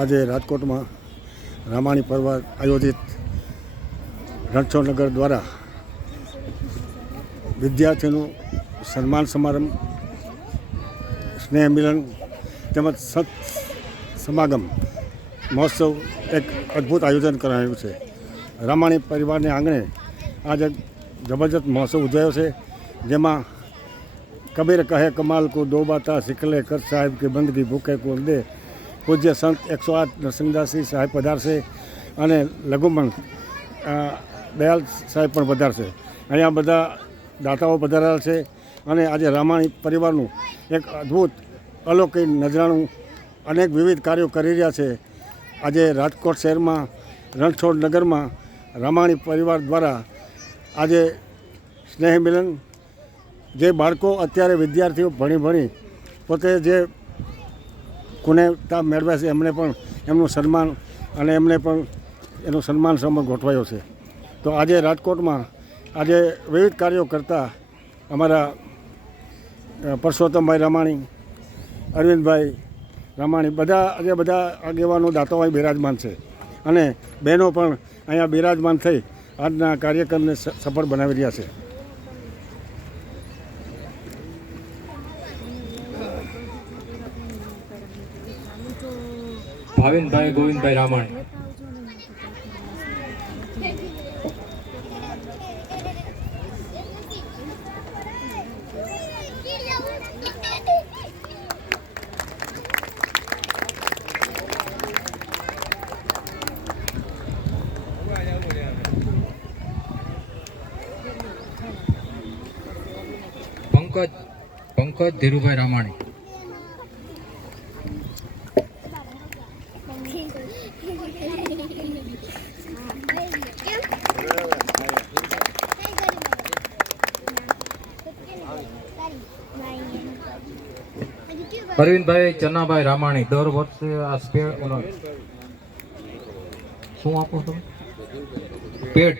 આજે રાજકોટમાં રામાણી પર્વ આયોજિત રણછોડનગર દ્વારા વિદ્યાર્થીનું સન્માન સમારંભ, સ્નેહ મિલન તેમજ સંત સમાગમ મહોત્સવ એક અદ્ભુત આયોજન કરાયું છે. રામાણી પરિવારને આંગણે આજે જબરજસ્ત મહોત્સવ ઉજવાયો છે, જેમાં કબીર કહે કમાલ કો દો બાતા શીખલે કર સાહેબ કે બંદગી ભૂખે કો દે પૂજ્ય સંત 108 નરસિંહદાસજી સાહેબ પધારશે અને લઘુમણ દયાલ સાહેબ પણ પધારશે. અહીંયા બધા દાતાઓ પધારેલા છે અને આજે રામાણી પરિવારનું એક અદ્ભુત અલૌકિક નજરાણું અનેક વિવિધ કાર્યો કરી રહ્યા છે. આજે રાજકોટ શહેરમાં રણછોડનગરમાં રામાણી પરિવાર દ્વારા આજે સ્નેહ મિલન, જે બાળકો અત્યારે વિદ્યાર્થીઓ ભણી પોતે જે કુનેતા મેળવ્યા છે એમને પણ એમનું સન્માન અને એમને પણ એનું સન્માન સમારંભ ગોઠવાયો છે. તો આજે રાજકોટમાં આજે વિવિધ કાર્યો કરતા અમારા પરસોત્તમભાઈ રામાણી, અરવિંદભાઈ રામાણી બધા આગેવાનો દાતાઓ બિરાજમાન છે અને બહેનો પણ અહીંયા બિરાજમાન થઈ આજના કાર્યક્રમને સફળ બનાવી રહ્યા છે. ભાવિનભાઈ ગોવિંદભાઈ રામાણી. પંકજ ધીરુભાઈ રામાણી. અરવિંદભાઈ ચન્નાભાઈ રામાણી. દર વર્ષે આ શું આપો છો? પેડ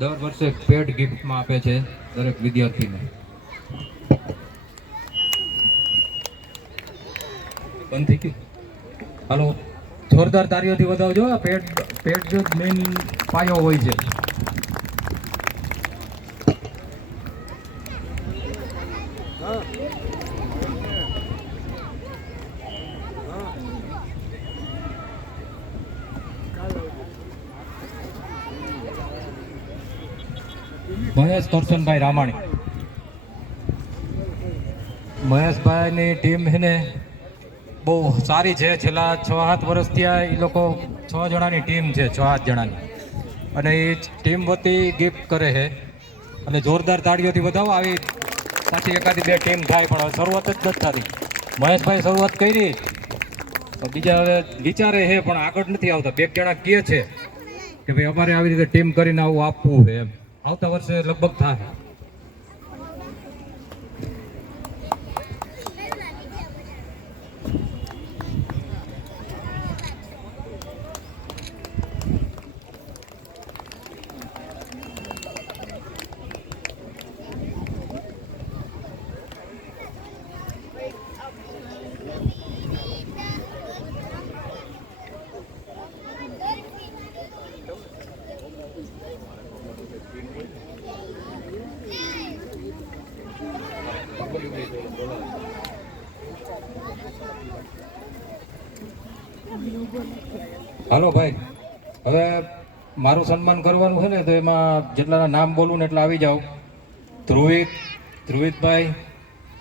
દર વર્ષે પેડ ગિફ્ટમાં આપે છે દરેક વિદ્યાર્થીને. બંધ થઈ ગયું. હાલો, જોરદાર તાળીઓથી વધાવજો. આ પેડ જો મેઇન પાયો હોય છે. મહેશ કરશનભાઈ રામાણી. મહેશભાઈની ટીમ છે ને બહુ સારી છે. છેલ્લા 6-7 વર્ષથી આ એ લોકો 6 જણાની ટીમ છે, 6-8 જણાની, અને એ ટીમ વતી ગિફ્ટ કરે છે. અને જોરદાર તાળીઓથી વધાવો. આવી પાછી એકાદી 2 ટીમ થાય, પણ શરૂઆત જ નથી થતી. મહેશભાઈ શરૂઆત કરી, બીજા હવે વિચારે છે પણ આગળ નથી આવતા. 2 જણા કહે છે કે ભાઈ અમારે આવી રીતે ટીમ કરીને આવું આપવું છે, એમ આવતા વર્ષે લગભગ થાય. હાલો ભાઈ, હવે મારું સન્માન કરવાનું છે ને, તો એમાં જેટલાના નામ બોલું ને એટલા આવી જાઓ. ધ્રુવિતભાઈ,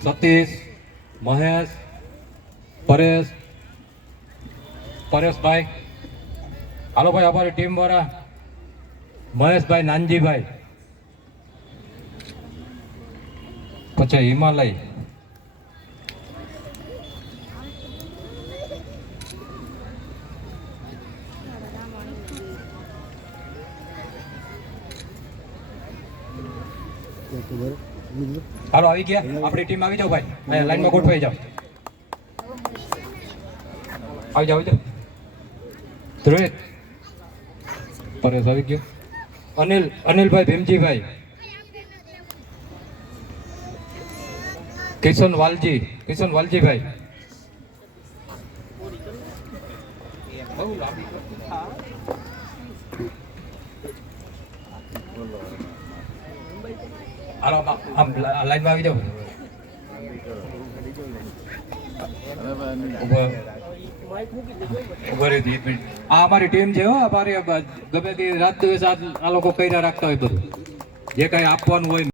સતીશ, મહેશ, પરેશભાઈ. હાલો ભાઈ, અમારી ટીમ વાળા મહેશભાઈ, નાનજીભાઈ, પછી હિમાલય, હાલો આવી ગયા. આપણી ટીમ આવી જાઓ ભાઈ, લાઈનમાં ગોઠવાઈ જાઓ. આવી જાઓ. ધ્રુવિત, પરેશ આવી ગયો. અનિલભાઈ, ભીમજીભાઈ, કિશન વાલજીભાઈ, હાલો આમ લાઈનમાં આવી જાઓ. ઉભા રહી એક મિનિટ. આ અમારી ટીમ છે હો. અમારી ગમે તે રાત દિવસ આ લોકો કર્યા રાખતા હોય બધું જે કાંઈ આપવાનું હોય.